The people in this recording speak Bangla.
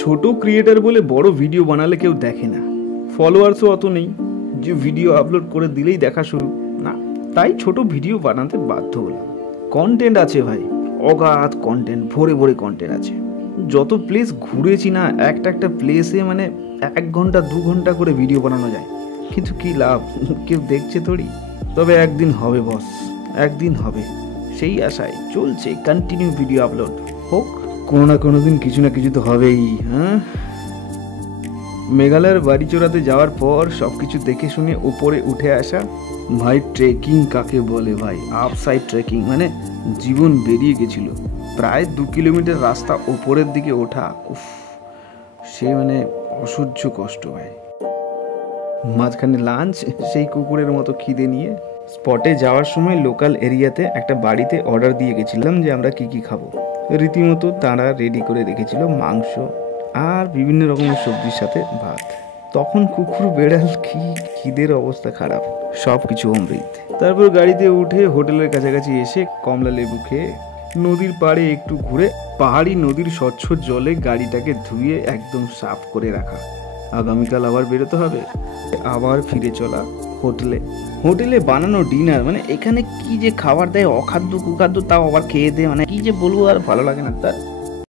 ছোট ক্রিয়েটার বলে বড় ভিডিও বানালে কেউ দেখে না, ফলোয়ার্সও অত নেই যে ভিডিও আপলোড করে দিলেই দেখা শুরু না, তাই ছোট ভিডিও বানাতে বাধ্য হলাম। কন্টেন্ট আছে ভাই, অগাধ কন্টেন্ট, ভরে ভরে কন্টেন্ট আছে। যত প্লেস ঘুরেছি না, একটা প্লেসে মানে 1 ঘন্টা 2 ঘন্টা করে ভিডিও বানানো যায়, কিন্তু কি লাভ, কেউ দেখছে থোড়ি। তবে একদিন হবে বস, একদিন হবে, সেই আশায় চলছে কন্টিনিউ ভিডিও আপলোড। হোক, কোনো না কোনো দিন কিছু না কিছু তো হবেই। হ্যাঁ, মেঘালয়ের বাড়ি চড়াতে যাওয়ার পর সব কিছু দেখে শুনে উপরে উঠে আসা। ভাই ট্রেকিং কাকে বলে ভাই, আপসাইড ট্রেকিং মানে জীবন বেরিয়ে গেছিল। প্রায় 2 কিলোমিটার রাস্তা ওপরের দিকে ওঠা, উফ, সে মানে অসহ্য কষ্ট ভাই। মাঝখানে লাঞ্চ, সেই কুকুরের মতো খিদে নিয়ে স্পটে যাওয়ার সময় লোকাল এরিয়াতে একটা বাড়িতে অর্ডার দিয়ে গেছিলাম যে আমরা কি খাবো। রীতিমতো তারা রেডি করে রেখেছিল মাংস আর বিভিন্ন রকমের সবজির সাথে ভাত। তখন কুকুর বেড়াল কি খিদের অবস্থা খারাপ, সব কিছু অমৃত। তারপর গাড়িতে উঠে হোটেলের কাছাকাছি এসে কমলা লেবু খেয়ে নদীর পাড়ে একটু ঘুরে পাহাড়ি নদীর স্বচ্ছ জলে গাড়িটাকে ধুয়ে একদম সাফ করে রাখা। আগামীকাল আবার বেরোতে হবে, আবার ফিরে চলা হোটেলে বানানো ডিনার। মানে এখানে কি যে খাবার দেয়, অখাদ্য কুখাদ্য, তাও আবার খেয়ে দেয়, মানে কি যে বলবো, আর ভালো লাগে না তার।